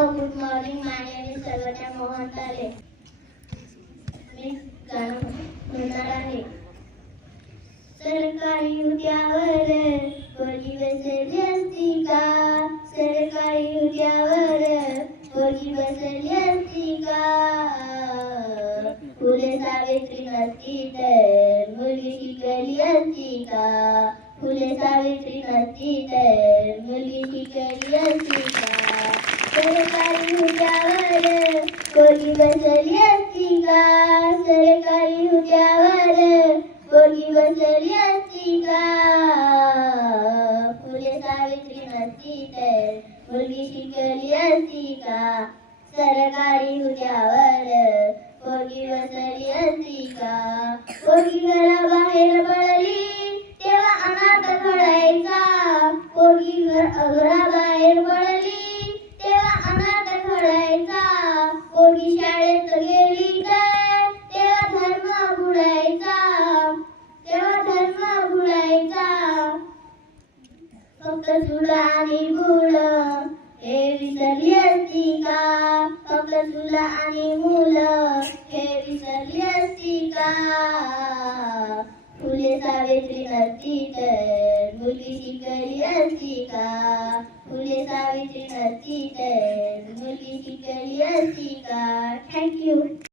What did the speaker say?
Good morning. My name is Sarvagnya Mohan Tale. मी गाणं म्हणणार आहे. सरकारी हुद्द्यावर पोरगी बसली असती का? सरकारी हुद्द्यावर पोरगी बसली असती का? फुले सावित्री नसती तर मुलगी शिकली असती का? फुले सावित्री नसती तर मुलगी शिकली असती का? सरकारी हुद्द्यावर पोरगी बसली असती का? सरकारी हुद्द्यावर पोरगी बसली असती का? फुले सावित्री नसती तर मुलगी शिकली असती का? सरकारी हुद्द्यावर पोरगी बसली असती का? पोरगी घराबाहेर पडली तेव्हा अनाथ घडायचा. पोरगी घराबाहेर पडली तेव्हा अनाथ घडायचा. पोरगी शाळेत गेली तर तेव्हा धर्म बुडायचा. तेव्हा धर्म बुडायचा. फक्त तुला आणि मुलं हे विसरली असती का? फक्त तुला आणि मुलं हे विसरली असती का? फुले सावित्री नसती तर मुलगी शिकली असती का? फुले सावित्री नसती तर मुलगी शिकली असती